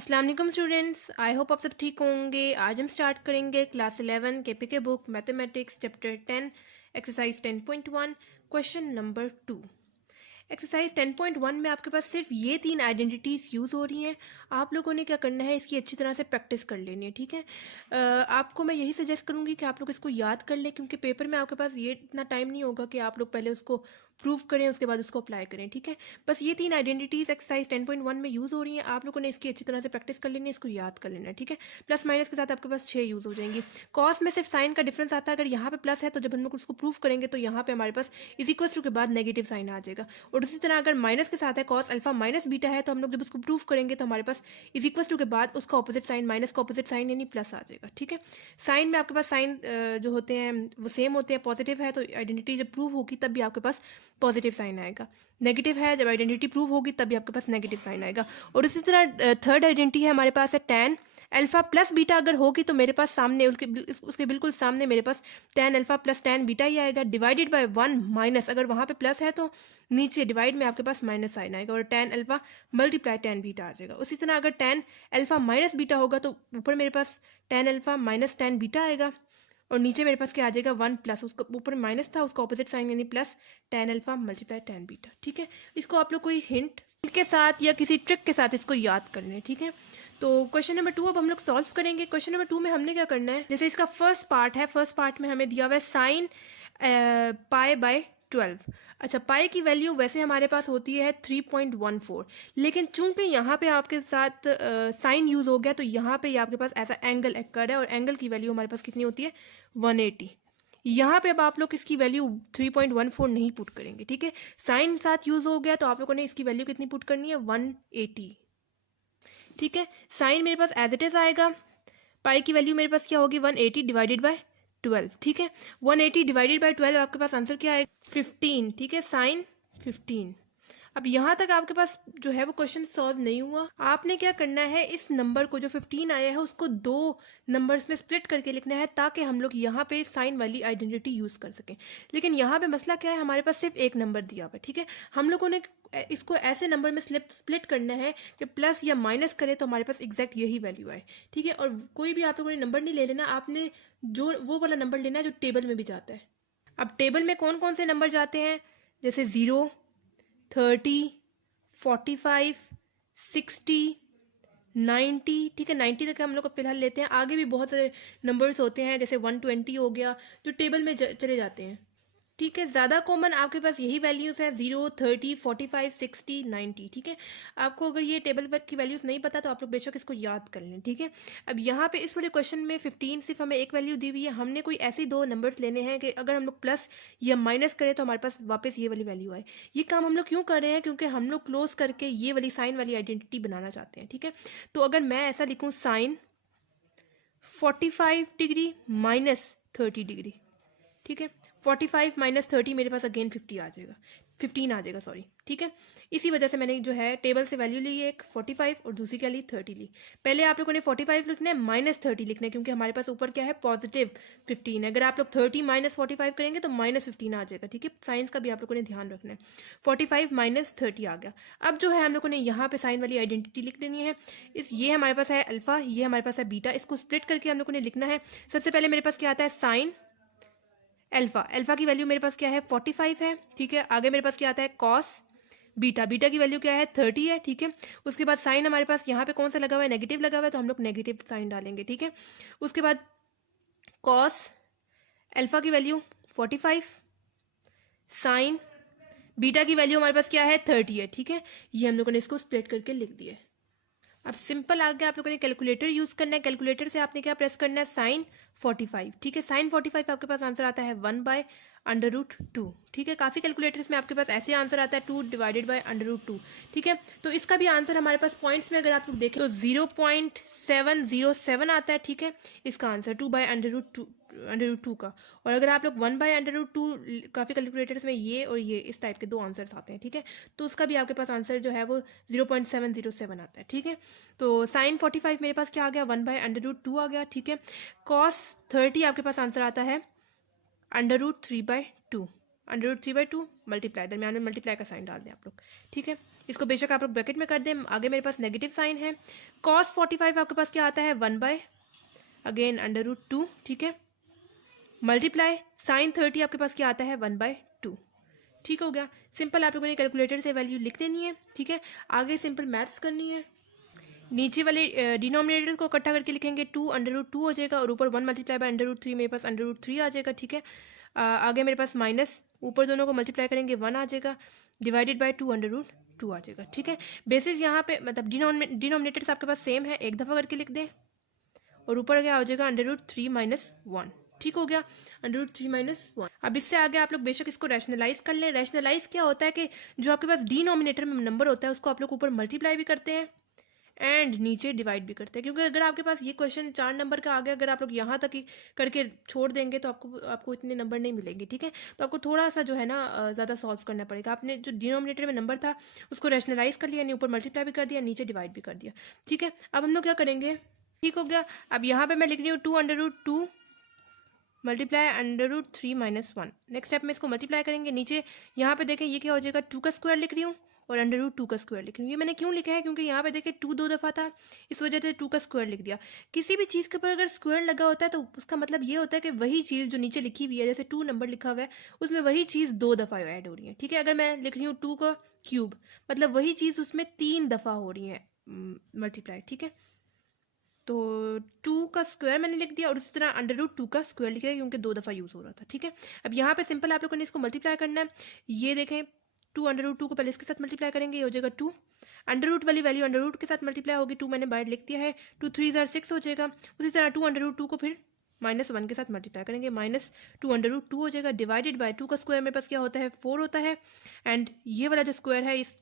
अस्सलाम वालेकुम students, I hope आप सब ठीक होंगे। आज हम स्टार्ट करेंगे class 11 KPK book mathematics chapter 10 exercise 10.1 question number 2। Exercise 10.1 में आपके पास सिर्फ ये 3 आइडेंटिटीज़ यूज़ हो रही हैं। आप लोगों ने क्या करना है, इसकी अच्छी तरह से प्रैक्टिस कर लेनी है, ठीक है। आपको मैं यही सजेस्ट करूँगी कि आप लोग इसको याद कर लें, क्योंकि पेपर में आपके पास ये इतना टाइम नहीं होगा कि आप लोग पहले उसको प्रूव करें उसके बाद उसको अप्लाई करें, ठीक है। बस ये 3 आइडेंटिटीज़ एक्सरसाइज 10.1 में यूज़ हो रही हैं। आप लोगों ने इसकी अच्छी तरह से प्रैक्टिस कर लेनी है, इसको याद कर लेना है, ठीक है। प्लस माइनस के साथ आपके पास 6 यूज़ हो जाएंगी। कॉस में सिर्फ साइन का डिफरेंस आता है। अगर यहाँ पे प्लस है तो जब हम लोग उसको प्रूव करेंगे तो यहाँ पे हमारे पास इज इक्वल टू के बाद नेगेटिव साइन आ जाएगा। और उसी तरह अगर माइनस के साथ है, कॉस अल्फा माइनस बीटा है, तो हम लोग जब उसको प्रूव करेंगे तो हमारे पास इज इक्वल टू के बाद उसका ऑपोजिट साइन, माइनस का ऑपोजिट साइन यानी प्लस आ जाएगा, ठीक है। साइन में आपके पास साइन जो होते हैं वो सेम होते हैं। पॉजिटिव है तो आइडेंटिटी जब प्रूव होगी तब भी आपके पास पॉजिटिव साइन आएगा। नेगेटिव है जब आइडेंटिटी प्रूव होगी तब भी आपके पास नेगेटिव साइन आएगा। और इसी तरह थर्ड आइडेंटिटी है हमारे पास है tan अल्फा प्लस बीटा। अगर होगी तो मेरे पास सामने उसके बिल्कुल सामने मेरे पास tan alpha plus tan beta ही आएगा, डिवाइडेड बाय 1 माइनस, अगर वहाँ पे प्लस है तो नीचे डिवाइड में आपके पास माइनस साइन आएगा और tan alpha multiply tan beta आ जाएगा। उसी तरह अगर tan अल्फा माइनस बीटा होगा तो ऊपर मेरे पास tan alpha minus tan beta आएगा और नीचे मेरे पास क्या आ जाएगा 1 प्लस, उसका ऊपर माइनस था उसका ऑपोजिट साइन यानी plus tan alpha multiply tan beta, ठीक है। इसको आप लोग कोई हिंट के साथ या किसी ट्रिक के साथ इसको याद कर लें, ठीक है। तो क्वेश्चन नंबर 2 अब हम लोग सॉल्व करेंगे। क्वेश्चन नंबर 2 में हमने क्या करना है, जैसे इसका फर्स्ट पार्ट है, फर्स्ट पार्ट में हमें दिया हुआ है साइन पाई बाय 12। अच्छा, पाई की वैल्यू वैसे हमारे पास होती है 3.14, लेकिन चूंकि यहाँ पे आपके साथ साइन यूज हो गया तो यहाँ पे आपके पास ऐसा एंगल एक्कर है और एंगल की वैल्यू हमारे पास कितनी होती है 180। यहाँ पे अब आप लोग इसकी वैल्यू 3.14 नहीं पुट करेंगे, ठीक है। साइन साथ यूज हो गया तो आप लोगों ने इसकी वैल्यू कितनी पुट करनी है 180, ठीक है। साइन मेरे पास एज इट इज आएगा। पाई की वैल्यू मेरे पास क्या होगी 180 डिवाइडेड बाय 12, ठीक है। 180 डिवाइडेड बाय 12 आपके पास आंसर क्या आएगा 15, ठीक है। साइन 15। अब यहाँ तक आपके पास जो है वो क्वेश्चन सॉल्व नहीं हुआ। आपने क्या करना है, इस नंबर को जो 15 आया है उसको 2 नंबर्स में स्प्लिट करके लिखना है ताकि हम लोग यहाँ पे साइन वाली आइडेंटिटी यूज कर सकें। लेकिन यहाँ पे मसला क्या है, हमारे पास सिर्फ एक नंबर दिया हुआ है, ठीक है। हम लोगों ने इसको ऐसे नंबर में स्प्लिट करना है कि प्लस या माइनस करें तो हमारे पास एग्जैक्ट यही वैल्यू आए, ठीक है। और कोई भी आप लोगों ने नंबर नहीं ले लेना, आपने जो वो वाला नंबर लेना है जो टेबल में भी जाता है। अब टेबल में कौन कौन से नंबर जाते हैं, जैसे 0, 30, 45, 60, 90, ठीक है। 90 तक हम लोग फिलहाल लेते हैं। आगे भी बहुत सारे नंबर्स होते हैं जैसे 120 हो गया जो टेबल में चले जाते हैं, ठीक है। ज़्यादा कॉमन आपके पास यही वैल्यूज़ हैं 0, 30, 45, 60, 90, ठीक है। आपको अगर ये टेबल की वैल्यूज़ नहीं पता तो आप लोग बेशक इसको याद कर लें, ठीक है। अब यहाँ पे इस वाले क्वेश्चन में 15 सिर्फ हमें एक वैल्यू दी हुई है। हमने कोई ऐसे 2 नंबर्स लेने हैं कि अगर हम लोग प्लस या माइनस करें तो हमारे पास वापस ये वाली वैल्यू आए। ये काम हम लोग क्यों कर रहे हैं, क्योंकि हम लोग क्लोज करके ये वाली साइन वाली आइडेंटिटी बनाना चाहते हैं, ठीक है। तो अगर मैं ऐसा लिखूँ साइन 45 डिग्री माइनस 30 डिग्री, ठीक है। 45 माइनस 30 मेरे पास अगेन 15 आ जाएगा, सॉरी, ठीक है। इसी वजह से मैंने जो है टेबल से वैल्यू ली है, एक 45 और दूसरी क्या ली 30 ली। पहले आप लोगों ने 45 लिखना है माइनस 30 लिखना है, क्योंकि हमारे पास ऊपर क्या है पॉजिटिव 15 है। अगर आप लोग 30 माइनस 45 करेंगे तो माइनस 15 आ जाएगा, ठीक है। साइंस का भी आप लोगों ने ध्यान रखना है। 45 माइनस 30 आ गया। अब जो है हम लोगों ने यहाँ पे साइन वाली आइडेंटिटी लिख देनी है। ये हमारे पास है अल्फा, ये हमारे पास है बीटा, इसको स्प्लिट करके हम लोगों ने लिखना है। सबसे पहले मेरे पास क्या आता है साइन अल्फा, अल्फा की वैल्यू मेरे पास क्या है 45 है, ठीक है। आगे मेरे पास क्या आता है कॉस बीटा, बीटा की वैल्यू क्या है 30 है, ठीक है। उसके बाद साइन हमारे पास यहाँ पे कौन सा लगा हुआ है नेगेटिव लगा हुआ है, तो हम लोग नेगेटिव साइन डालेंगे, ठीक है। उसके बाद कॉस अल्फा की वैल्यू 45, साइन बीटा की वैल्यू हमारे पास क्या है 30 है, ठीक है। ये हम लोगों ने इसको स्प्लिट करके लिख दिया। अब सिंपल आ गया, आप लोगों ने कैलकुलेटर यूज करना है। कैलकुलेटर से आपने क्या प्रेस करना है साइन 45, ठीक है। साइन 45 आपके पास आंसर आता है 1/√2, ठीक है। काफी कैलकुलेटर्स में आपके पास ऐसे आंसर आता है 2 डिवाइडेड बाय √2, ठीक है। तो इसका भी आंसर हमारे पास पॉइंट्स में अगर आप लोग देखें तो 0.707 आता है, ठीक है। इसका आंसर 2/√2 का। और अगर आप लोग 1/√2, काफ़ी कैलकुलेटर्स में ये और ये इस टाइप के 2 आंसर्स आते हैं, ठीक है। तो उसका भी आपके पास आंसर जो है वो 0.707 आता है, ठीक है। तो साइन 45 मेरे पास क्या आ गया 1/√2 आ गया, ठीक है। कॉस 30 आपके पास आंसर आता है √3/2 √3/2 मल्टीप्लाई, दरम्यान में मल्टीप्लाई का साइन डाल दें आप लोग, ठीक है। इसको बेशक आप लोग ब्रैकेट में कर दें। आगे मेरे पास नेगेटिव साइन है। cos 45 आपके पास क्या आता है 1/√2, ठीक है, मल्टीप्लाई sin 30 आपके पास क्या आता है 1/2, ठीक हो गया। सिंपल आप लोगों ने कैलकुलेटर से वैल्यू लिख देनी है, ठीक है। आगे सिंपल मैथ्स करनी है। नीचे वाले डिनोमिनेटर को इकट्ठा करके लिखेंगे 2√2 हो जाएगा और ऊपर 1 मल्टीप्लाई बाय √3 मेरे पास √3 आ जाएगा, ठीक है। आगे मेरे पास माइनस, ऊपर दोनों को मल्टीप्लाई करेंगे 1 आ जाएगा, डिवाइडेड बाय 2√2 आ जाएगा, ठीक है। बेसिस यहाँ पे मतलब डिनोमिनेटर्स आपके पास सेम है, एक दफ़ा करके लिख दें और ऊपर क्या हो जाएगा √3 - 1, ठीक हो गया, √3 - 1। अब इससे आगे आप लोग बेशक इसको रैशनलाइज कर लें। रैशनलाइज क्या होता है कि जो आपके पास डिनोमिनेटर में नंबर होता है उसको आप लोग ऊपर मल्टीप्लाई भी करते हैं एंड नीचे डिवाइड भी करते हैं, क्योंकि अगर आपके पास ये क्वेश्चन 4 नंबर का आ गया, अगर आप लोग यहाँ तक ही करके छोड़ देंगे तो आपको इतने नंबर नहीं मिलेंगे, ठीक है। तो आपको थोड़ा सा जो है ना ज़्यादा सॉल्व करना पड़ेगा। आपने जो डिनोमिनेटर में नंबर था उसको रैशनलाइज कर लिया, यानी ऊपर मल्टीप्लाई भी कर दिया, नीचे डिवाइड भी कर दिया, ठीक है। अब हम लोग क्या करेंगे, ठीक हो गया। अब यहाँ पर मैं लिख रही हूँ 2√2 मल्टीप्लाई √3 - 1। नेक्स्ट स्टेप में इसको मल्टीप्लाई करेंगे। नीचे यहाँ पे देखें ये क्या हो जाएगा 2 का स्क्वायर लिख रही हूँ और √2 का स्क्वायर लिख रही हूँ। ये मैंने क्यों लिखा है, क्योंकि यहाँ पे देखें 2 2 दफ़ा था, इस वजह से 2 का स्क्वायर लिख दिया। किसी भी चीज़ के ऊपर अगर स्क्वायर लगा होता है तो उसका मतलब ये होता है कि वही चीज़ जो नीचे लिखी हुई है, जैसे 2 नंबर लिखा हुआ है उसमें वही चीज़ 2 दफ़ा ऐड हो रही है, ठीक है। अगर मैं लिख रही हूँ 2 का क्यूब, मतलब वही चीज़ उसमें 3 दफ़ा हो रही है मल्टीप्लाई, ठीक है। तो 2 का स्क्वायर मैंने लिख दिया और उसी तरह √2 का स्क्वायर लिख दिया, क्योंकि 2 दफ़ा यूज़ हो रहा था, ठीक है। अब यहाँ पे सिंपल आप लोगों ने इसको मल्टीप्लाई करना है। ये देखें 2 √2 को पहले इसके साथ मल्टीप्लाई करेंगे, ये हो जाएगा 2, अंडर वाली वैल्यू अंडर के साथ मल्टीप्लाई होगी, 2 मैंने बाहर लिख दिया है, 2 3 ज़ार 6 हो जाएगा। उसी तरह 2 √2 को फिर -1 के साथ मल्टीप्लाई करेंगे, -2 √2 हो जाएगा, डिवाइडेड बाय 2 का स्क्वायर मेरे पास क्या होता है 4 होता है, एंड ये वाला जो स्क्वायर है इस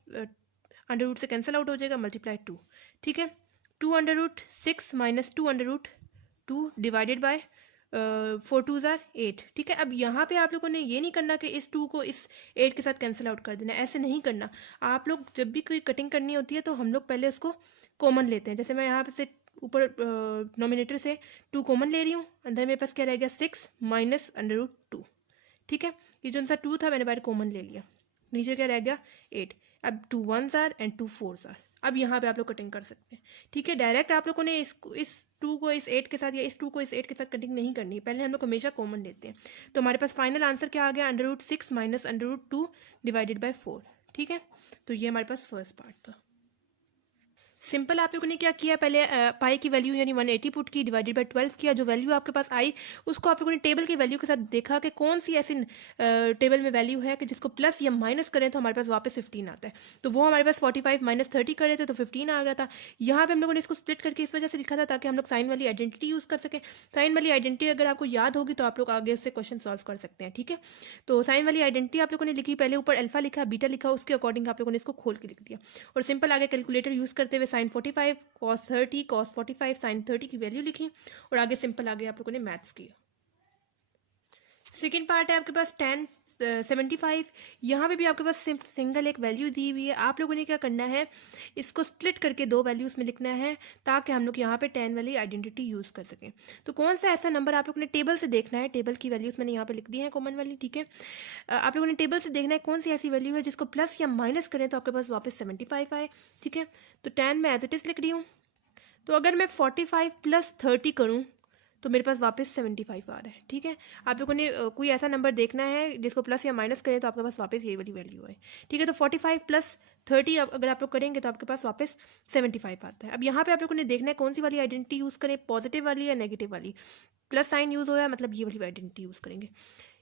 अंडर से कैंसिल आउट हो जाएगा, मल्टीप्लाई 2, ठीक है। 2√6 - 2√2 डिवाइडेड बाय 4 2 ज़ार 8, ठीक है। अब यहाँ पे आप लोगों ने ये नहीं करना कि इस 2 को इस 8 के साथ कैंसिल आउट कर देना, ऐसे नहीं करना। आप लोग जब भी कोई कटिंग करनी होती है तो हम लोग पहले उसको कॉमन लेते हैं। जैसे मैं यहाँ पे से ऊपर नोमिनेटर से 2 कॉमन ले रही हूँ, अंदर मेरे पास क्या रह गया 6 - √2, ठीक है। ये जो सा 2 था मैंने बाहर कॉमन ले लिया, नीचे क्या रह गया 8। अब 2 1 ज़ार एंड 2 4 ज़ार। अब यहाँ पे आप लोग कटिंग कर सकते हैं, ठीक है। डायरेक्ट आप लोगों ने इस 2 को इस 8 के साथ या इस 2 को इस 8 के साथ कटिंग नहीं करनी है, पहले हम लोग हमेशा कॉमन लेते हैं। तो हमारे पास फाइनल आंसर क्या आ गया √6 - √2 डिवाइडेड बाय 4, ठीक है। तो ये हमारे पास फर्स्ट पार्ट था। सिंपल आप लोगों ने क्या किया, पहले पाई की वैल्यू यानी 180 पुट की, डिवाइडेड बाय 12 किया। जो वैल्यू आपके पास आई उसको आप लोगों ने टेबल की वैल्यू के साथ देखा कि कौन सी ऐसी टेबल में वैल्यू है कि जिसको प्लस या माइनस करें तो हमारे पास वापस 15 आता है। तो वो हमारे पास 45 - 30 करे थे तो 15 आ गया था। यहाँ पे हम लोगों ने इसको स्प्लिट करके इस वजह से लिखा था ताकि हम लोग साइन वाली आइडेंटिटी यूज़ कर सकें। साइन वाली आइडेंटिटी अगर आपको याद होगी तो आप लोग आगे उससे क्वेश्चन सॉल्व कर सकते हैं, ठीक है। तो साइन वाली आइडेंटिटी आप लोगों ने लिखी, पहले ऊपर अल्फा लिखा, बीटा लिखा, उसके अकॉर्डिंग आप लोगों ने इसको खोल के लिख दिया और सिंपल आगे कैलकुलेटर यूज़ करते हुए साइन 45 cos 30 cos 45 sin 30 की वैल्यू लिखी और आगे सिंपल आगे आप लोगों ने मैथ्स किया। सेकेंड पार्ट है आपके पास 10 75। यहाँ पे भी आपके पास सिंगल एक वैल्यू दी हुई है। आप लोगों ने क्या करना है, इसको स्प्लिट करके 2 वैल्यूज़ में लिखना है ताकि हम लोग यहाँ पे 10 वाली आइडेंटिटी यूज़ कर सकें। तो कौन सा ऐसा नंबर आप लोगों ने टेबल से देखना है, टेबल की वैल्यूज़ मैंने यहाँ पे लिख दी है कॉमन वाली, ठीक है। आप लोगों ने टेबल से देखना है कौन सी ऐसी वैल्यू है जिसको प्लस या माइनस करें तो आपके पास वापस 75 आए, ठीक है। तो 10 मैं एज इट इज़ लिख रही हूँ। तो अगर मैं 45 + 30 करूँ तो मेरे पास वापस 75 आ रहा है, ठीक है। आप लोगों ने कोई ऐसा नंबर देखना है जिसको प्लस या माइनस करें तो आपके पास वापस ये वाली वैल्यू है, ठीक है। तो 45 + 30 अगर आप लोग करेंगे तो आपके पास वापस 75 आता है। अब यहाँ पे आप लोगों ने देखना है कौन सी वाली आइडेंटिटी यूज़ करें, पॉजिटिव वाली या नेगेटिव वाली। प्लस साइन यूज़ हो रहा है मतलब ये वाली आइडेंटिटी यूज़ करेंगे।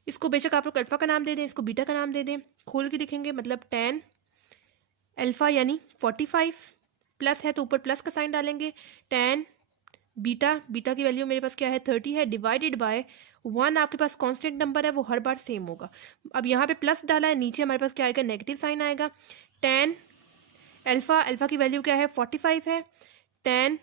इसको बेशक आप लोग अल्फ़ा का नाम दे दें, इसको बीटा का नाम दे दें, खोल के लिखेंगे मतलब 10 अल्फ़ा यानी 45, प्लस है तो ऊपर प्लस का साइन डालेंगे, 10 बीटा की वैल्यू मेरे पास क्या है 30 है, डिवाइडेड बाय 1 आपके पास कांस्टेंट नंबर है वो हर बार सेम होगा। अब यहाँ पे प्लस डाला है, नीचे हमारे पास क्या आएगा नेगेटिव साइन आएगा। 10 अल्फ़ा की वैल्यू क्या है 45 है, 10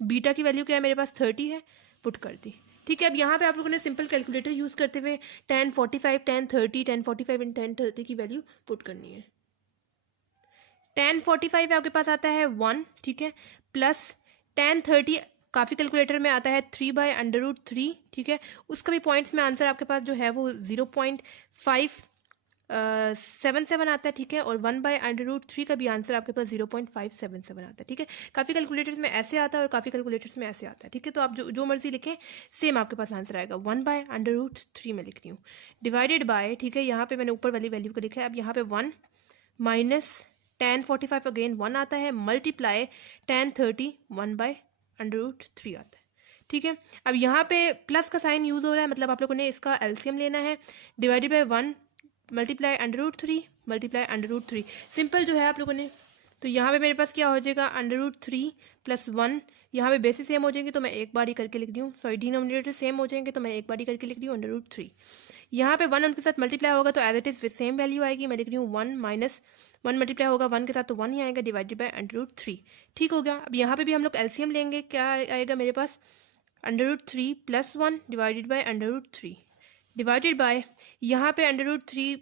बीटा की वैल्यू क्या है मेरे पास 30 है, पुट कर दी, ठीक है। अब यहाँ पे आप लोगों ने सिंपल कैलकुलेटर यूज़ करते हुए 10 45 10 30 10 45 एंड 10 30 की वैल्यू पुट करनी है। 10 45 आपके पास आता है 1, ठीक है, प्लस 10 30 काफ़ी कैलकुलेटर में आता है 3/√3, ठीक है। उसका भी पॉइंट्स में आंसर आपके पास जो है वो 0.577 आता है, ठीक है। और 1/√3 का भी आंसर आपके पास 0.577 आता है, ठीक है। काफ़ी कैलकुलेटर्स में ऐसे आता है और काफ़ी कैलकुलेटर्स में ऐसे आता है, ठीक है। तो आप जो मर्जी लिखें सेम आपके पास आंसर आएगा। 1/√3 में लिख रही हूँ, डिवाइडेड बाय, ठीक है। यहाँ पे मैंने ऊपर वाली वैल्यू को लिखा है। अब यहाँ पे 1 माइनस tan 45 अगेन 1 आता है, मल्टीप्लाई tan 30 1/√3 आता है, ठीक है। अब यहाँ पे प्लस का साइन यूज़ हो रहा है, मतलब आप लोगों ने इसका एलसीएम लेना है। Divided by 1 multiply √3 multiply √3, simple जो है आप लोगों ने। तो यहाँ पे मेरे पास क्या हो जाएगा √3 + 1, यहाँ पे बेसिस सेम हो जाएंगे तो मैं एक बार ही करके लिख दी हूँ, सॉरी डिनोमिनेटर सेम हो जाएंगे तो मैं एक बार ही करके लिख दी हूँ √3। यहाँ पे 1 उनके साथ मल्टीप्लाई होगा तो as it is with same value आएगी। मैं लिख रही हूँ 1 माइनस 1 मल्टीप्लाई होगा 1 के साथ तो 1 ही आएगा, डिवाइडेड बाय √3, ठीक हो गया। अब यहाँ पे भी हम लोग एलसीएम लेंगे, क्या आएगा मेरे पास √3 + 1 डिवाइडेड बाय √3 डिवाइडेड बाय, यहाँ पे √3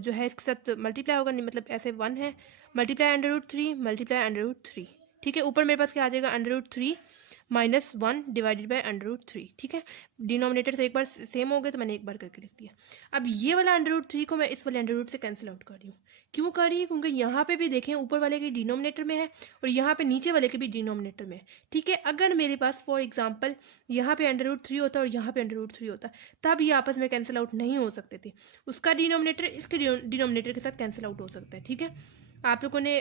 जो है इसके साथ मल्टीप्लाई होगा, नहीं मतलब ऐसे 1 है, मल्टीप्लाई √3 मल्टीप्लाई √3, ठीक है। ऊपर मेरे पास क्या आ जाएगा √3 माइनस 1 डिवाइडेड बाय √3, ठीक है। डिनोमिनेटर से एक बार सेम हो गए तो मैंने एक बार करके लिख दिया। अब ये वाला √3 को मैं इस वाले √ से कैंसिल आउट कर रही हूँ। क्यों कर रही है? क्योंकि यहाँ पे भी देखें ऊपर वाले के डिनोमिनेटर में है और यहाँ पे नीचे वाले के भी डिनोमिनेटर में है, ठीक है। अगर मेरे पास फॉर एग्जांपल यहाँ पे √3 होता और यहाँ पे √3 होता तब ये आपस में कैंसिल आउट नहीं हो सकते थे। उसका डिनोमिनेटर इसके डिनोमिनेटर के साथ कैंसिल आउट हो सकता है, ठीक है। आप लोगों ने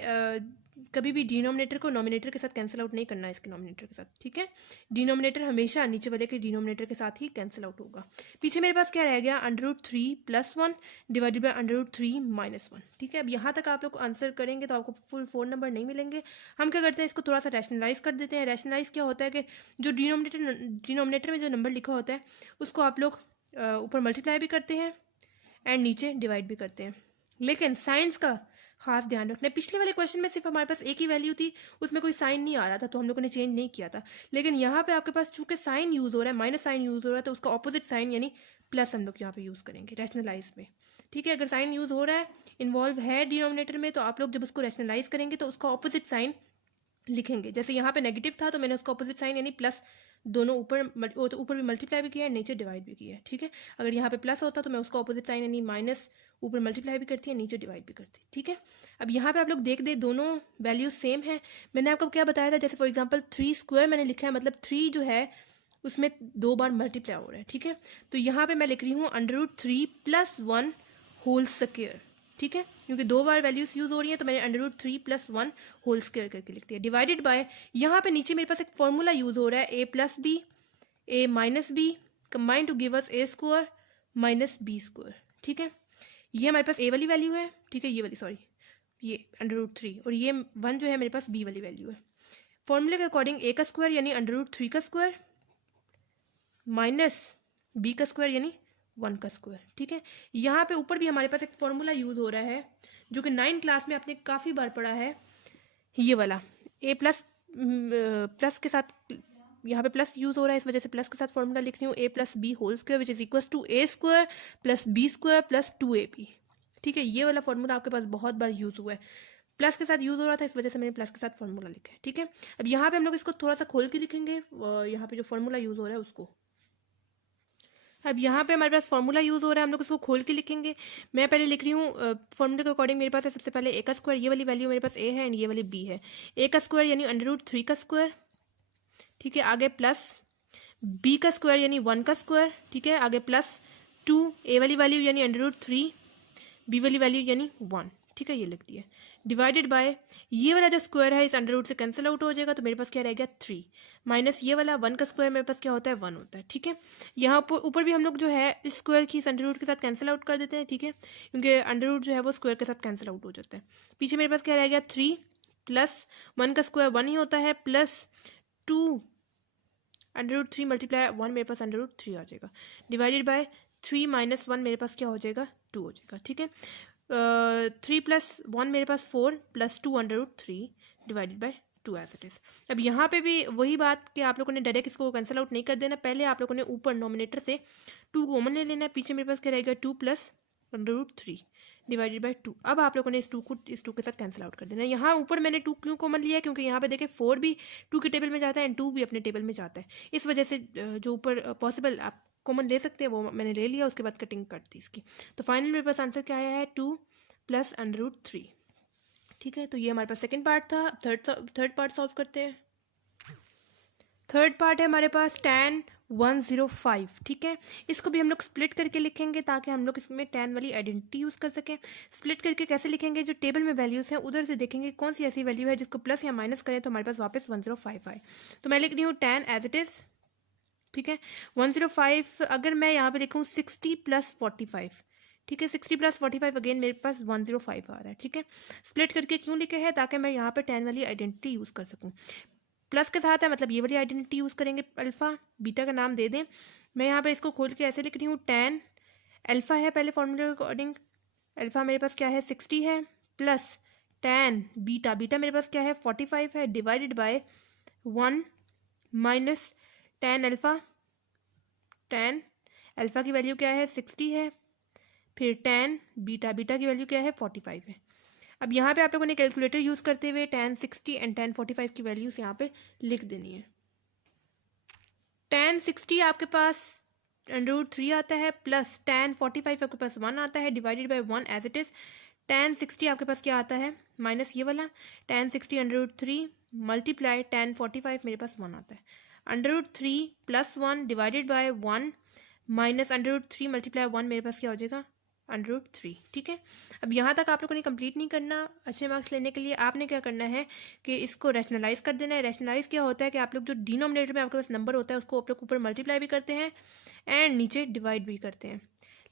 कभी भी डिनोमिनेटर को नॉमिनेटर के साथ कैंसिल आउट नहीं करना है इसके नॉमिनेटर के साथ, ठीक है। डिनोमिनेटर हमेशा नीचे वाले के डिनोमिनेटर के साथ ही कैंसिल आउट होगा। पीछे मेरे पास क्या रह गया √3 + 1 डिवाइडेड बाय √3 - 1, ठीक है। अब यहाँ तक आप लोग आंसर करेंगे तो आपको फुल 4 नंबर नहीं मिलेंगे। हम क्या करते हैं इसको थोड़ा सा रैशनलाइज कर देते हैं। रैशनलाइज क्या होता है कि जो डिनोमिनेटर में जो नंबर लिखा होता है उसको आप लोग ऊपर मल्टीप्लाई भी करते हैं एंड नीचे डिवाइड भी करते हैं, लेकिन साइंस का खास ध्यान रखना है। पिछले वाले क्वेश्चन में सिर्फ हमारे पास एक ही वैल्यू थी, उसमें कोई साइन नहीं आ रहा था तो हम लोगों ने चेंज नहीं किया था। लेकिन यहाँ पे आपके पास चूंकि साइन यूज़ हो रहा है, माइनस साइन यूज़ हो रहा है, तो उसका ऑपोजिट साइन यानी प्लस हम लोग यहाँ पे यूज़ करेंगे रैशनलाइज में, ठीक है। अगर साइन यूज़ हो रहा है, इन्वॉल्व है डिनोमिनेटर में, तो आप लोग जब उसको रैशनलाइज करेंगे तो उसका ऑपोजिट साइन लिखेंगे। जैसे यहाँ पे नेगेटिव था तो मैंने उसका ऑपोजिट साइन यानी प्लस दोनों ऊपर भी मल्टीप्लाई भी किया है, नीचे डिवाइड भी किया है, ठीक है। अगर यहाँ पे प्लस होता तो मैं उसका ऑपोजिट साइन यानी माइनस ऊपर मल्टीप्लाई भी करती है, नीचे डिवाइड भी करती, ठीक है। अब यहाँ पे आप लोग देख दे दोनों वैल्यूज सेम है। मैंने आपको क्या बताया था, जैसे फॉर एग्जांपल 3² मैंने लिखा है, मतलब 3 जो है उसमें 2 बार मल्टीप्लाई हो रहा है, ठीक है। तो यहाँ पे मैं लिख रही हूँ √3 + 1 होल स्क्वायर, ठीक है। क्योंकि 2 बार वैल्यूज यूज हो रही है तो मैंने √3 + 1 होल स्क्वायर करके लिख दिया, डिवाइडेड बाय, यहाँ पे नीचे मेरे पास एक फॉर्मूला यूज हो रहा है a + b a - b combine to give us a² - b², ठीक है। ये हमारे पास a वाली वैल्यू है, ठीक है, ये वाली सॉरी ये √3, और ये 1 जो है मेरे पास b वाली वैल्यू है। फॉर्मूले के अकॉर्डिंग a का स्क्वायर यानी √3 का स्क्वायर माइनस b का स्क्वायर यानी 1 का स्क्वायर, ठीक है। यहाँ पे ऊपर भी हमारे पास एक फॉर्मूला यूज हो रहा है जो कि 9 क्लास में आपने काफ़ी बार पढ़ा है, ये वाला a प्लस के साथ यहाँ पे प्लस यूज हो रहा है, इस वजह से प्लस के साथ फॉर्मूला लिख रही हूँ a + b whole square which is equal to a² + b² + 2ab, ठीक है। ये वाला फॉर्मूला आपके पास बहुत बार यूज हुआ है, प्लस के साथ यूज हो रहा था, इस वजह से मैंने प्लस के साथ फॉर्मूला लिखा है, ठीक है। अब यहाँ पे हम लोग इसको थोड़ा सा खोल के लिखेंगे, यहाँ पे जो फॉर्मूला यूज हो रहा है उसको। अब यहाँ पे हमारे पास फॉर्मूला यूज़ हो रहा है, हम लोग उसको खोल के लिखेंगे। मैं पहले लिख रही हूँ फॉर्मूले के अकॉर्डिंग मेरे पास है सबसे पहले a का स्क्वायर, ये वाली वैल्यू मेरे पास a है एंड ये वाली b है। a का स्क्वायर यानी √3 का स्क्वायर, ठीक है, आगे प्लस b का स्क्वायर यानी 1 का स्क्वायर, ठीक है, आगे प्लस 2 a वाली वैल्यू यानी √3 b वाली वैल्यू यानी 1, ठीक है, ये लिख दिया, डिवाइडेड बाय ये वाला जो स्क्वायर है इस √ से कैंसिल आउट हो जाएगा तो मेरे पास क्या रह गया 3 माइनस ये वाला 1 का स्क्वायर मेरे पास क्या होता है 1 होता है, ठीक है। यहाँ पर ऊपर भी हम लोग जो है इस स्क्वायर की इस √ के साथ कैंसिल आउट कर देते हैं, ठीक है, क्योंकि √ जो है वो स्क्वायर के साथ कैंसिल आउट हो जाता है। पीछे मेरे पास क्या रह गया 3 प्लस 1 का स्क्वायर 1 ही होता है, प्लस 2 √3 मल्टीप्लाई 1 मेरे पास √3 आ जाएगा, डिवाइडेड बाय 3 - 1 मेरे पास क्या हो जाएगा 2 हो जाएगा, ठीक है। 3 + 1 मेरे पास 4 + 2 √3 divided by 2 as it is. अब यहाँ पे भी वही बात कि आप लोगों ने डायरेक्ट इसको कैंसिल आउट नहीं कर देना, पहले आप लोगों ने ऊपर नॉमिनेटर से 2 कॉमन ले लेना है। पीछे मेरे पास क्या रहेगा 2 + √3 डिवाइडेड बाय 2। अब आप लोगों ने इस 2 को इस 2 के साथ कैंसिल आउट कर देना है। यहाँ ऊपर मैंने 2 क्यों कॉमन लिया है, क्योंकि यहाँ पे देखें 4 भी 2 के टेबल में जाता है एंड 2 भी अपने टेबल में जाता है। इस वजह से जो ऊपर पॉसिबल आप कॉमन ले सकते हैं वो मैंने ले लिया, उसके बाद कटिंग कर दी इसकी। तो फाइनल मेरे पास आंसर क्या आया है, 2 + √3। ठीक है, तो ये हमारे पास सेकेंड पार्ट था। थर्ड पार्ट सॉल्व करते हैं। थर्ड पार्ट है हमारे पास tan 105। ठीक है, इसको भी हम लोग स्प्लिट करके लिखेंगे ताकि हम लोग इसमें tan वाली आइडेंटिटी यूज़ कर सकें। स्प्लिट करके कैसे लिखेंगे, जो टेबल में वैल्यूज़ हैं उधर से देखेंगे कौन सी ऐसी वैल्यू है जिसको प्लस या माइनस करें तो हमारे पास वापस 105 आए। तो मैं लिख रही हूँ tan एज इट इज़। ठीक है, 105 अगर मैं यहाँ पे लिखूँ 60 + 45। ठीक है, 60 + 45 अगेन मेरे पास 105 आ रहा है। ठीक है, स्प्लिट करके क्यों लिखे हैं, ताकि मैं यहाँ पे tan वाली आइडेंटिटी यूज़ कर सकूँ। प्लस के साथ है मतलब ये वाली आइडेंटिटी यूज़ करेंगे, अल्फ़ा बीटा का नाम दे दें। मैं यहाँ पे इसको खोल के ऐसे लिख रही हूँ, tan अल्फ़ा है पहले फॉर्मूले के अकॉर्डिंग, अल्फ़ा मेरे पास क्या है 60 है, प्लस tan बीटा, बीटा मेरे पास क्या है 45 है, divided by 1 minus tan alpha, tan alpha की वैल्यू क्या है 60 है, फिर tan बीटा, बीटा की वैल्यू क्या है 45 है। अब यहाँ पे आप लोगों ने कैलकुलेटर यूज़ करते हुए tan 60 एंड tan 45 की वैल्यूज़ यहाँ पे लिख देनी है। tan 60 आपके पास √3 आता है, प्लस tan 45 आपके पास 1 आता है, divided by 1 as it is. tan 60 आपके पास क्या आता है, माइनस ये वाला, tan 60 √3 मल्टीप्लाई tan 45 मेरे पास 1 आता है। √3 + 1 डिवाइडेड बाय 1 माइनस √3 मल्टीप्लाई 1 मेरे पास क्या हो जाएगा, √3। ठीक है, अब यहाँ तक आप लोगों ने कंप्लीट नहीं करना। अच्छे मार्क्स लेने के लिए आपने क्या करना है कि इसको रैशनलाइज कर देना है। रैशनलाइज क्या होता है कि आप लोग जो डिनोमिनेटर में आपके पास नंबर होता है उसको आप लोग ऊपर मल्टीप्लाई भी करते हैं एंड नीचे डिवाइड भी करते हैं।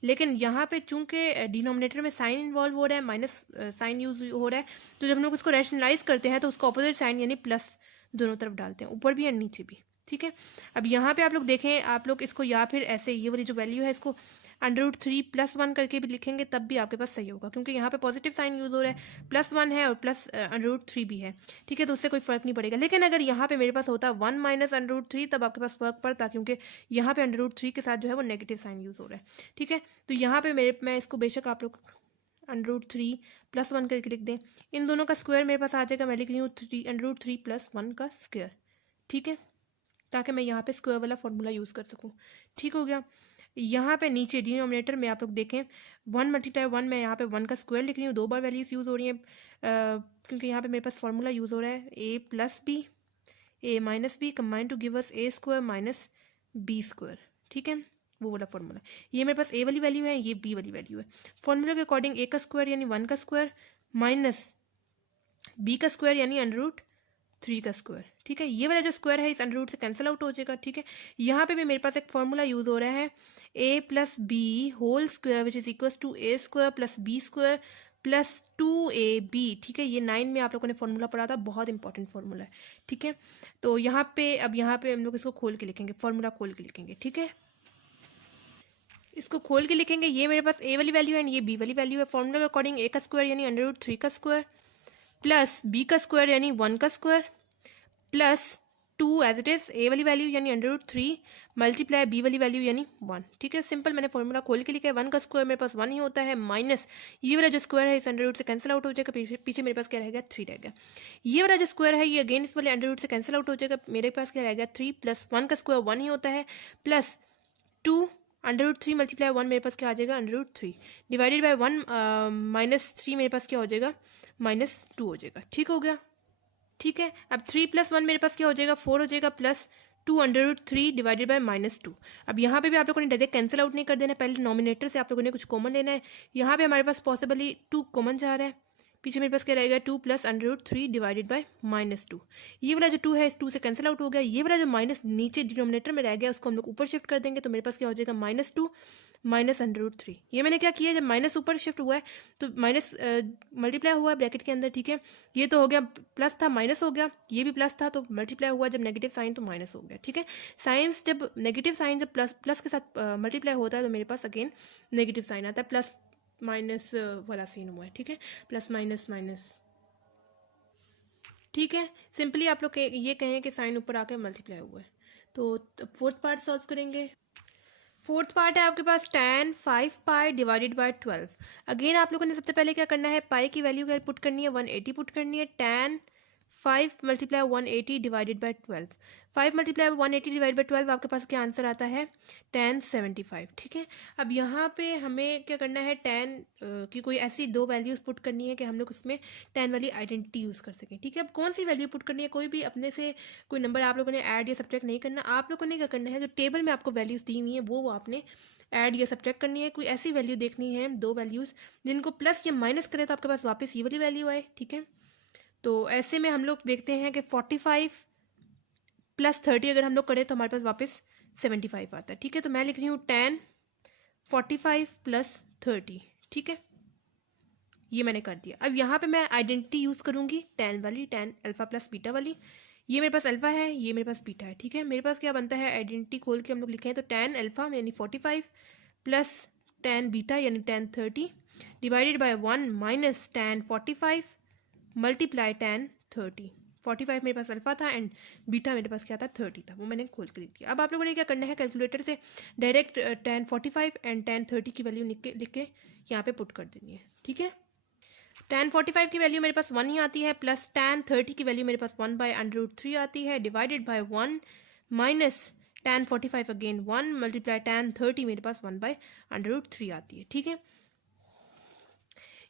लेकिन यहाँ पे चूंकि डिनोमिनेटर में साइन इन्वॉल्व हो रहा है, माइनस साइन यूज हो रहा है, तो जब हम लोग उसको रैशनलाइज करते हैं तो उसका ऑपोजिट साइन यानी प्लस दोनों तरफ डालते हैं, ऊपर भी और नीचे भी। ठीक है, अब यहाँ पे आप लोग देखें, आप लोग इसको या फिर ऐसे ये वाली जो वैल्यू है इसको √3 + 1 करके भी लिखेंगे तब भी आपके पास सही होगा, क्योंकि यहाँ पे पॉजिटिव साइन यूज़ हो रहा है, +1 है और प्लस √3 भी है। ठीक है, तो उससे कोई फ़र्क नहीं पड़ेगा। लेकिन अगर यहाँ पे मेरे पास होता 1 माइनस √3 तब आपके पास फ़र्क पड़ता, क्योंकि यहाँ पे √3 के साथ जो है वो नेगेटिव साइन यूज़ हो रहा है। ठीक है, तो यहाँ पे मैं इसको बेशक आप लोग √3 + 1 करके लिख दें। इन दोनों का स्क्वायर मेरे पास आ जाएगा, मैं लिख रही हूँ √3 + 1 का स्क्वायर। ठीक है, ताकि मैं यहाँ पे स्क्वायर वाला फॉर्मूला यूज़ कर सकूँ। ठीक हो गया। यहाँ पे नीचे डिनोमिनेटर में आप लोग देखें 1 × 1 मैं यहाँ पे 1 का स्क्वायर लिख रही हूँ, 2 बार वैल्यूज़ यूज़ हो रही हैं क्योंकि यहाँ पे मेरे पास फार्मूला यूज़ हो रहा है a + b a - b combine to give us a² - b²। ठीक है, वो वाला फार्मूला। ये मेरे पास a वाली वैल्यू है, ये b वाली वैल्यू है। फार्मूला के अकॉर्डिंग a का स्क्वायर यानी 1 का स्क्वायर माइनस b का स्क्वायर यानी √3 का स्क्वायर। ठीक है, ये वाला जो स्क्वायर है इस √ से कैंसिल आउट हो जाएगा। ठीक है, यहाँ पे भी मेरे पास एक फॉर्मूला यूज़ हो रहा है a + b whole square which is equals to a² + b² + 2ab। ठीक है, ये 9 में आप लोगों ने फॉर्मूला पढ़ा था, बहुत इंपॉर्टेंट फॉर्मूला है। ठीक है, तो यहाँ पे यहाँ पे हम लोग इसको खोल के लिखेंगे, फॉर्मूला खोल के लिखेंगे। ठीक है, इसको खोल के लिखेंगे। ये मेरे पास a वाली वैल्यू है, ये b वाली वैल्यू है। फॉर्मूला के अकॉर्डिंग a का स्क्वायर यानी √3 का स्क्वायर प्लस b का स्क्वायर यानी 1 का square plus 2 as it is a वाली वैल्यू यानी √3 मल्टीप्लाई b वाली वैल्यू यानी 1। ठीक है, सिंपल मैंने फॉर्मूला खोल के लिखा है। 1 का स्क्वायर मेरे पास 1 ही होता है, माइनस ये वाला जो स्क्वायर है इस √ से कैंसिल आउट हो जाएगा, पीछे मेरे पास क्या रहेगा 3 रहेगा। ये वाला जो स्क्वायर है ये अगेन इस वाले √ से कैंसिल आउट हो जाएगा, मेरे पास क्या रहेगा 3 प्लस 1 का स्क्वायर 1 ही होता है, प्लस 2 √3 मल्टीप्लाई 1 मेरे पास क्या आ जाएगा √3 डिवाइडेड बाय 1 माइनस 3 मेरे पास क्या हो जाएगा -2 हो जाएगा। ठीक हो गया। ठीक है, अब 3 + 1 मेरे पास क्या हो जाएगा 4 हो जाएगा, प्लस 2 √3 डिवाइडेड बाय -2। अब यहाँ पे भी आप लोगों ने डायरेक्ट कैंसिल आउट नहीं कर देना, पहले नॉमिनेटर से आप लोगों ने कुछ कॉमन लेना है। यहाँ पे हमारे पास पॉसिबली 2 कॉमन जा रहा है, पीछे मेरे पास क्या रहेगा 2 + √3 डिवाइडेड बाय -2। ये वाला जो 2 है इस 2 से कैंसिल आउट हो गया। ये वाला जो माइनस नीचे डिनोमिनेटर में रह गया उसको हम लोग ऊपर शिफ्ट कर देंगे, तो मेरे पास क्या हो जाएगा -2 -√3। ये मैंने क्या किया, जब माइनस ऊपर शिफ्ट हुआ है तो माइनस मल्टीप्लाई हुआ है ब्रैकेट के अंदर। ठीक है, ये तो हो गया प्लस था माइनस हो गया, ये भी प्लस था तो मल्टीप्लाई हुआ, जब नेगेटिव साइन तो माइनस हो गया। ठीक है, साइंस जब नेगेटिव साइन जब प्लस के साथ मल्टीप्लाई होता है तो मेरे पास अगेन नेगेटिव साइन आता है, प्लस माइनस वाला सीन हुआ है। ठीक है, प्लस माइनस माइनस। ठीक है, सिंपली आप लोग ये कहें कि साइन ऊपर आके मल्टीप्लाई हुआ है। तो फोर्थ पार्ट सॉल्व करेंगे। फोर्थ पार्ट है आपके पास tan 5 pi divided by 12। Again आप लोगों ने सबसे पहले क्या करना है, पाई की वैल्यू क्या पुट करनी है, 180 पुट करनी है। tan 5 multiply 180 divided by 12, 5 multiply 180 divide by 12 आपके पास क्या आंसर आता है, tan 75। ठीक है, अब यहाँ पे हमें क्या करना है, tan की कोई ऐसी दो वैल्यूज़ पुट करनी है कि हम लोग उसमें tan वाली आइडेंटिटी यूज़ कर सकें। ठीक है, अब कौन सी वैल्यू पुट करनी है, कोई भी अपने से कोई नंबर आप लोगों ने ऐड या सब्ट्रैक्ट नहीं करना। आप लोगों ने क्या करना है, जो टेबल में आपको वैल्यूज़ दी हुई हैं वो आपने ऐड या सब्ट्रैक्ट करनी है। कोई ऐसी वैल्यू देखनी है, दो वैल्यूज़ जिनको प्लस या माइनस करें तो आपके पास वापस ये वाली वैल्यू आए। ठीक है, तो ऐसे में हम लोग देखते हैं कि 45 प्लस 30 अगर हम लोग करें तो हमारे पास वापस 75 आता है। ठीक है, तो मैं लिख रही हूँ tan 45 प्लस 30। ठीक है, ये मैंने कर दिया। अब यहाँ पे मैं आइडेंटिटी यूज़ करूँगी tan वाली, tan अल्फ़ा प्लस बीटा वाली। ये मेरे पास अल्फ़ा है, ये मेरे पास बीटा है। ठीक है, मेरे पास क्या बनता है, आइडेंटिटी खोल के हम लोग लिखें तो tan अल्फ़ा यानी 45 प्लस tan बीटा यानी tan 30 divided by 1 minus tan 45 multiply tan 30। 45 मेरे पास अल्फा था एंड बीटा मेरे पास क्या था, 30 था, वो मैंने खोल के लिख दिया। अब आप लोगों ने क्या करना है, कैलकुलेटर से डायरेक्ट tan 45 एंड tan 30 की वैल्यू लिख के यहाँ पे पुट कर देनी है। ठीक है, tan 45 की वैल्यू मेरे पास 1 ही आती है, प्लस tan 30 की वैल्यू मेरे पास 1/√3 आती है, divided by 1 minus tan 45 again 1 multiply tan 30 मेरे पास 1/√3 आती है। ठीक है,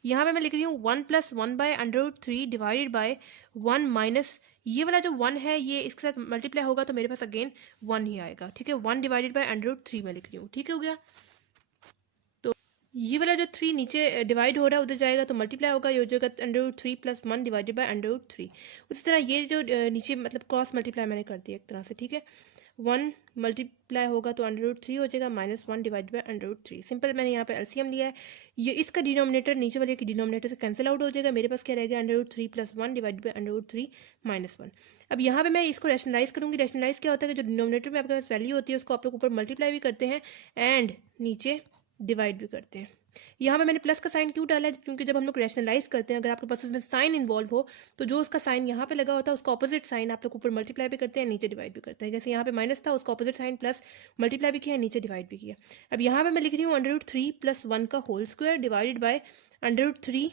यहाँ पे मैं लिख रही हूँ 1 प्लस 1/√3 डिवाइडेड बाय 1 माइनस ये वाला जो 1 है ये इसके साथ मल्टीप्लाई होगा तो मेरे पास अगेन 1 ही आएगा। ठीक है, 1 डिवाइडेड बाय √3 मैं लिख रही हूँ। ठीक है, हो गया। तो ये वाला जो 3 नीचे डिवाइड हो रहा है उधर जाएगा तो मल्टीप्लाई होगा, ये हो जाएगा √3 प्लस 1 डिवाइडेड बाय √3। उसी तरह ये जो नीचे मतलब क्रॉस मल्टीप्लाई मैंने कर दिया एक तरह से। ठीक है, 1 मल्टीप्लाई होगा तो √3 हो जाएगा, माइनस 1 डिवाइड बाय √3। सिंपल, मैंने यहाँ पे एलसीएम लिया है। ये इसका डिनोमिनेटर नीचे वाले के डिनोमिनेटर से कैंसिल आउट हो जाएगा। मेरे पास क्या रहेगा, √3 प्लस 1 डिवाइड बाय √3 माइनस 1। अब यहाँ पे मैं इसको रैशनलाइज करूँगी। रैशनलाइज क्या होता है कि जो डिनोमिनेटर में आपके पास वैल्यू होती है उसको आप लोग ऊपर मल्टीप्लाई भी करते हैं एंड नीचे डिवाइड भी करते हैं। यहाँ पे मैंने प्लस का साइन क्यों डाला है, क्योंकि जब हम लोग रैशनलाइज करते हैं अगर आपके पास उसमें साइन इन्वॉल्व हो तो जो उसका साइन यहाँ पे लगा होता है उसका ऑपोजिट साइन आप लोग ऊपर मल्टीप्लाई भी करते हैं, नीचे डिवाइड भी करते हैं। जैसे यहाँ पे माइनस था, उसका ऑपोजिट साइन प्लस मल्टीप्लाई भी किया, नीचे डिवाइड भी किया। अब यहाँ पे मैं लिख रही हूँ √3 प्लस 1 का होल स्क्वायर डिवाइडेड बाय √3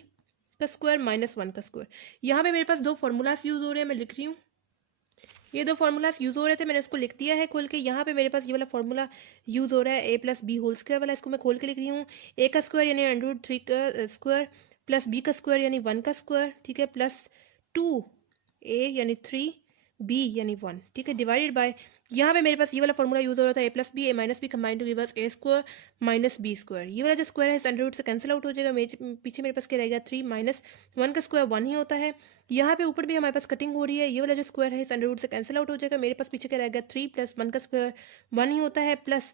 का स्क्वायर माइनस 1 का स्क्वायर। यहाँ पे मेरे पास दो फार्मूलाज यूज हो रहे हैं, मैं लिख रही हूँ ये दो फार्मूलाज यूज़ हो रहे थे, मैंने इसको लिख दिया है खोल के। यहाँ पे मेरे पास ये वाला फार्मूला यूज़ हो रहा है a plus b whole square वाला, इसको मैं खोल के लिख रही हूँ। a का स्क्वायर यानी √3 का स्क्वायर प्लस b का स्क्वायर यानी 1 का स्क्वायर। ठीक है, प्लस 2a यानी 3b यानी 1। ठीक है, डिवाइडेड बाय यहाँ पे मेरे पास ये वाला फार्मूला यूज़ हो रहा था a plus b a minus b combine to give us a square minus b square. ये वाला जो स्क्वायर है इस अंडर रूट से कैंसिल आउट हो जाएगा। पीछे मेरे पास क्या रहेगा, 3 माइनस 1 का स्क्वायर 1 ही होता है। यहाँ पे ऊपर भी हमारे पास कटिंग हो रही है, ये वाला जो स्क्वायर है इस अंडर रूट से कैंसिल आउट हो जाएगा। मेरे पास पीछे क्या रहेगा, 3 प्लस 1 का स्क्वायर 1 ही होता है, प्लस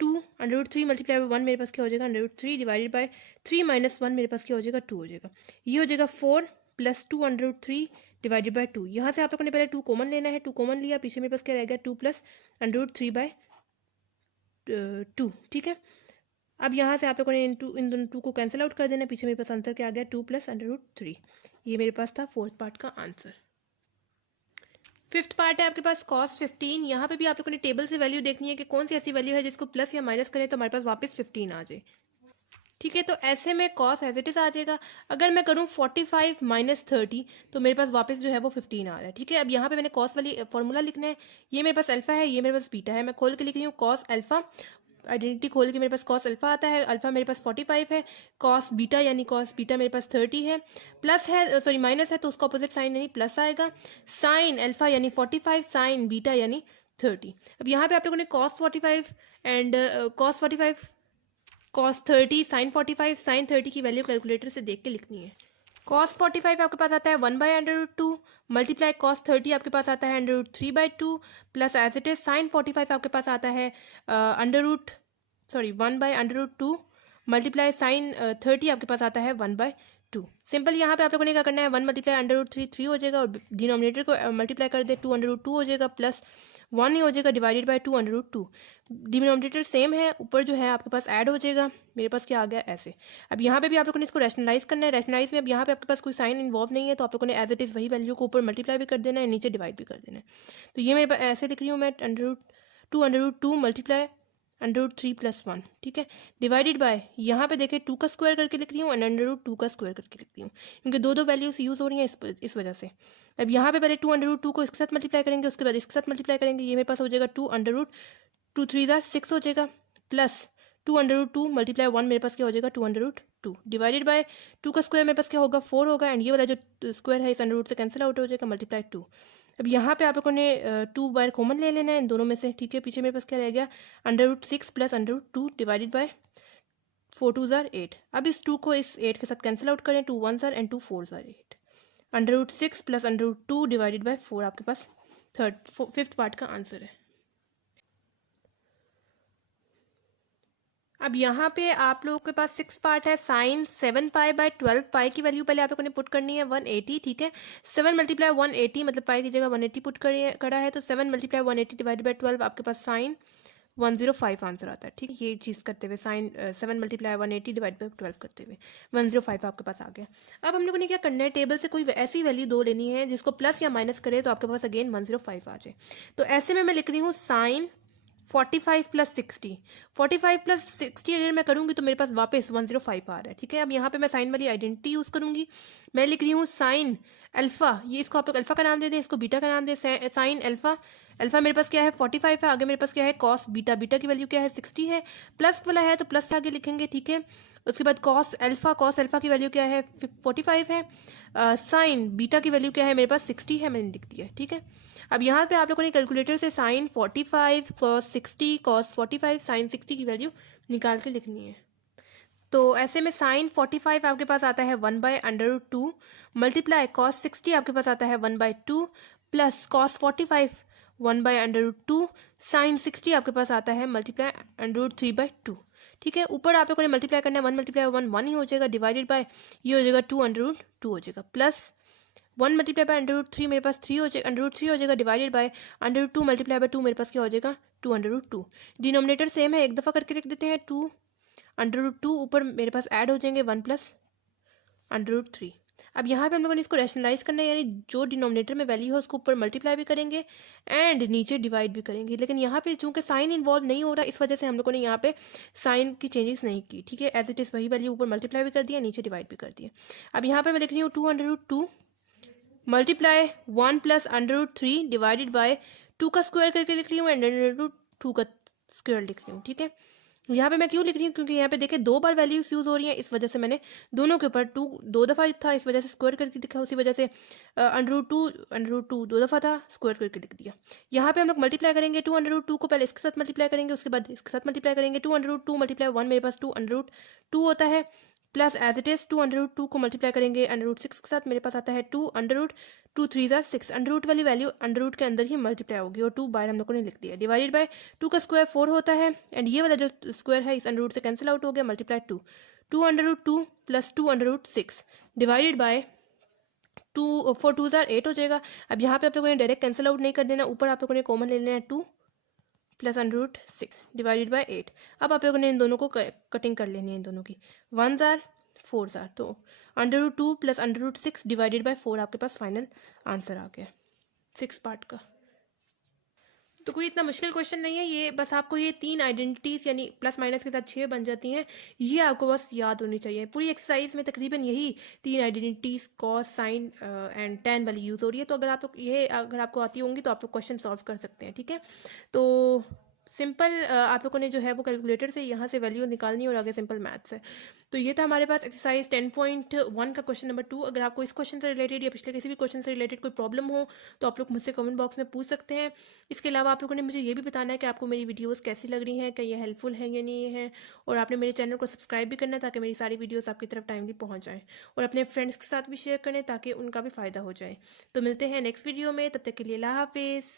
2 √3 मल्टीप्लाई बाय 1 मेरे पास क्या हो जाएगा, √3 डिवाइडेड बाय 3 माइनस 1 मेरे पास क्या हो जाएगा, 2 हो जाएगा। ये हो जाएगा 4 प्लस 2 √3 डिवाइडेड बाय 2। यहाँ से आप लोगों ने पहले 2 कॉमन लेना है, 2 कॉमन लिया, पीछे मेरे पास क्या रहेगा 2 प्लस √3 बाय 2। ठीक है, अब यहाँ से आप लोगों ने इन दोनों 2 को कैंसिल आउट कर देना। पीछे मेरे पास आंसर क्या आ गया, 2 प्लस √3। ये मेरे पास था फोर्थ पार्ट का आंसर। फिफ्थ पार्ट है आपके पास cos 15। यहाँ पे भी आप लोगों ने टेबल से वैल्यू देखनी है कि कौन सी ऐसी वैल्यू है जिसको प्लस या माइनस करें तो हमारे पास वापस 15 आ जाए। ठीक है, तो ऐसे में cos एज इट इज आ जाएगा। अगर मैं करूँ 45 माइनस 30 तो मेरे पास वापस जो है वो 15 आ रहा है। ठीक है, अब यहाँ पे मैंने cos वाली फॉर्मूला लिखना है। ये मेरे पास अल्फा है, ये मेरे पास बीटा है। मैं खोल के लिख रही हूँ cos अल्फा, आइडेंटिटी खोल के मेरे पास cos अल्फा आता है। अल्फा मेरे पास 45 है, cos बीटा यानी cos बीटा मेरे पास 30 है, प्लस है सॉरी माइनस है तो उसका अपोजिट साइन यानी प्लस आएगा। साइन अल्फा यानी 45, साइन बीटा यानी 30। अब यहाँ पे आप लोगों ने cos 45 and cos 45 cos 30 sine 45 sine 30 की वैल्यू कैलकुलेटर से देख के लिखनी है। cos 45 आपके पास आता है 1/√2 मल्टीप्लाई cos 30 आपके पास आता है √3/2 plus as it is sine 45 आपके पास आता है 1/√2 मल्टीप्लाई साइन 30 आपके पास आता है 1/2। सिंपल, यहाँ पे आप लोगों ने क्या करना है, 1 मल्टीप्लाई √3 3 हो जाएगा और डिनोमिनेटर को मल्टीप्लाई कर दे 2/2 हो जाएगा, प्लस 1 ही हो जाएगा डिवाइडेड बाय 2/2। डिनोमिनेटर सेम है, ऊपर जो है आपके पास ऐड हो जाएगा। मेरे पास क्या आ गया ऐसे। अब यहाँ पे भी आप लोगों ने इसको रैशनलाइज करना है। रैशनलाइज में अब यहाँ पे आपके पास कोई साइन इन्वॉल्व नहीं है तो आप लोगों ने एज इट इज़ वही वैल्यू को ऊपर मल्टीप्लाई भी कर देना है, नीचे डिवाइड भी कर देना है। तो ये मेरे पास ऐसे लिख रही हूँ मैं, √2 मल्टीप्लाई √3+1, ठीक है, डिवाइडेड बाय यहाँ पे देखें 2 का स्क्वायर करके लिख रही हूँ एंड √2 का स्क्वायर करके लिख रही हूँ, क्योंकि दो वैल्यूज यूज़ हो रही हैं इस वजह से। अब यहाँ पे पहले 2 √2 को इसके साथ मल्टीप्लाई करेंगे, उसके बाद इसके साथ मल्टीप्लाई करेंगे, ये मेरे पास हो जाएगा 2 3 6 हो जाएगा, प्लस 2 √2 मल्टीप्लाई 1 मेरे पास क्या हो जाएगा 2 डिवाइडेड बाय 2 का स्क्वायर मेरे पास क्या होगा 4 होगा, एंड ये वाला जो स्क्वायर है इस √ से कैंसिल आउट हो जाएगा, मल्टीप्लाई 2। अब यहाँ पे आप लोगों ने 2 बार कॉमन ले लेना है इन दोनों में से, ठीक है। पीछे मेरे पास क्या रह गया √6 प्लस √2 डिवाइडेड बाय 4 2 8। अब इस 2 को इस 8 के साथ कैंसिल आउट करें, 2 1 एंड 2 4 8। √6 प्लस √2 डिवाइडेड बाय 4 आपके पास फिफ्थ पार्ट का आंसर है। अब यहाँ पे आप लोगों के पास 6 पार्ट है। साइन 7π/12 की वैल्यू पहले आप लोगों ने पुट करनी है 180, ठीक है। 7 × 180 मतलब पाई की जगह 180 पुट करा है, तो 7 × 180 डिवाइडेड बाय 12 आपके पास साइन 105 आंसर आता है, ठीक है। ये चीज़ करते हुए साइन 7 × 180 डिवाइड बाय 12 करते हुए 105 आपके पास आ गया। अब हम लोगों ने क्या करना है, टेबल से कोई ऐसी वैल्यू दो लेनी है जिसको प्लस या माइनस करे तो आपके पास अगेन 105 आ जाए। तो ऐसे में मैं लिख रही हूँ साइन 45 + 60। 45 + 60 अगर मैं करूँगी तो मेरे पास वापस 105 आ रहा है, ठीक है। अब यहाँ पे मैं साइन वाली आइडेंटिटी यूज़ करूँगी। मैं लिख रही हूँ साइन अल्फ़ा, ये इसको आप लोग अल्फ़ा का नाम दे दें, इसको बीटा का नाम दे। साइन अल्फ़ा, अल्फ़ा मेरे पास क्या है 45 है, आगे मेरे पास क्या है कॉस बीटा, बीटा की वैल्यू क्या है 60 है, प्लस वाला है तो प्लस आगे लिखेंगे, ठीक है। उसके बाद कॉस अल्फ़ा की वैल्यू क्या है 45 है, साइन बीटा की वैल्यू क्या है मेरे पास 60 है, मैंने लिख दिया है, ठीक है। अब यहाँ पे आप लोगों ने कैलकुलेटर से साइन 45 कॉस 60 कॉस 45 साइन 60 की वैल्यू निकाल के लिखनी है। तो ऐसे में साइन 45 आपके पास आता है 1/√2 मल्टीप्लाई कॉस 60 आपके पास आता है 1/2 प्लस कॉस 45 1/√2 साइन 60 आपके पास आता है मल्टीप्लाई √3/2, ठीक है। ऊपर आप लोगों ने मल्टीप्लाई करना है 1 × 1 1 ही हो जाएगा, डिवाइडेड बाय ये हो जाएगा 2 हो जाएगा, प्लस 1 मल्टीप्लाई बाय √3 मेरे पास 3 हो जाएगा, √3 हो जाएगा, डिवाइडेड बाय √2 मल्टीप्लाई बाय 2 मेरे पास क्या हो जाएगा 2 डिनोमिनेटर सेम है, एक दफ़ा करके लिख देते हैं 2 √2, ऊपर मेरे पास ऐड हो जाएंगे 1 प्लस √3। अब यहाँ पे हम लोगों ने इसको रैशनलाइज करना है, यानी जो डिनोमिनेटर में वैल्यू है उसको ऊपर मल्टीप्लाई भी करेंगे एंड नीचे डिवाइड भी करेंगे। लेकिन यहाँ पे चूंकि साइन इन्वॉल्व नहीं हो रहा, इस वजह से हम लोगों ने यहाँ पे साइन की चेंजेस नहीं की, ठीक है। एज इट इज़ वही वैल्यू ऊपर मल्टीप्लाई भी कर दिया, नीचे डिवाइड भी कर दिया। अब यहाँ पे मैं लिख रही हूँ 2 मल्टीप्लाई 1 प्लस √3 डिवाइडेड बाय 2 का स्क्वायर करके लिख रही हूँ एंड √2 का स्क्वायर लिख रही हूँ, ठीक है। यहाँ पे मैं क्यों लिख रही हूँ, क्योंकि यहाँ पे देखें 2 बार वैल्यूज यूज़ हो रही हैं, इस वजह से मैंने दोनों के ऊपर 2 दफ़ा था, इस वजह से स्क्वायर करके लिखा, उसी वजह से √2 2 दफ़ा था, स्क्वायर करके लिख दिया। यहाँ पे हम लोग मल्टीप्लाई करेंगे 2 को पहले इसके साथ मल्टीप्लाई करेंगे, उसके बाद इसके साथ मल्टीप्लाई करेंगे। 2 मल्टीप्लाई 1 मेरे पास 2 होता है, प्लस एज इट इज़ 2 को मल्टीप्लाई करेंगे √6 के साथ, मेरे पास आता है 2 3 6। अंडर वाली वैल्यू अंडर के अंदर ही मल्टीप्लाई होगी और 2 बाहर हम लोगों ने लिख दिया, डिवाइडेड बाय 2 का स्क्वायर 4 होता है एंड ये वाला जो स्क्वायर है इस अंडर से कैंसिल आउट हो गया, मल्टीप्लाई 2 प्लस 2 डिवाइडेड बाय 4 2 8 हो जाएगा। अब यहाँ पे आप लोगों ने डायरेक्ट कैंसिल आउट नहीं कर देना, ऊपर आप लोगों ने कॉमन ले लेना है 2 प्लस √6 डिवाइडेड बाय 8। अब आप लोगों ने इन दोनों को कटिंग कर लेनी है, इन दोनों की 1 4 तो √2 प्लस √6 डिवाइडेड बाय 4 आपके पास फाइनल आंसर आ गया 6 पार्ट का। तो कोई इतना मुश्किल क्वेश्चन नहीं है ये, बस आपको ये 3 आइडेंटिटीज़ यानी प्लस माइनस के साथ 6 बन जाती हैं, ये आपको बस याद होनी चाहिए। पूरी एक्सरसाइज में तकरीबन यही 3 identities cos sine and tan वाली यूज़ हो रही है। तो अगर आपको आती होंगी तो आप लोग क्वेश्चन सॉल्व कर सकते हैं, ठीक है। तो सिंपल आप लोगों ने जो है वो कैलकुलेटर से यहाँ से वैल्यू निकालनी और आगे सिंपल मैथ्स है। तो ये था हमारे पास एक्सरसाइज 10.1 का क्वेश्चन नंबर 2। अगर आपको इस क्वेश्चन से रिलेटेड या पिछले किसी भी क्वेश्चन से रिलेटेड कोई प्रॉब्लम हो तो आप लोग मुझसे कमेंट बॉक्स में पूछ सकते हैं। इसके अलावा आप लोगों ने मुझे ये भी बताना है कि आपको मेरी वीडियोस कैसी लग रही हैं, क्या ये हेल्पफुल हैं या नहीं है, और आपने मेरे चैनल को सब्सक्राइब भी करना है ताकि मेरी सारी वीडियोज़ आपकी तरफ टाइमली पहुँच जाएँ, और अपने फ्रेंड्स के साथ भी शेयर करें ताकि उनका भी फ़ायदा हो जाए। तो मिलते हैं नेक्स्ट वीडियो में, तब तक के लिए अल्लाह हाफिज़।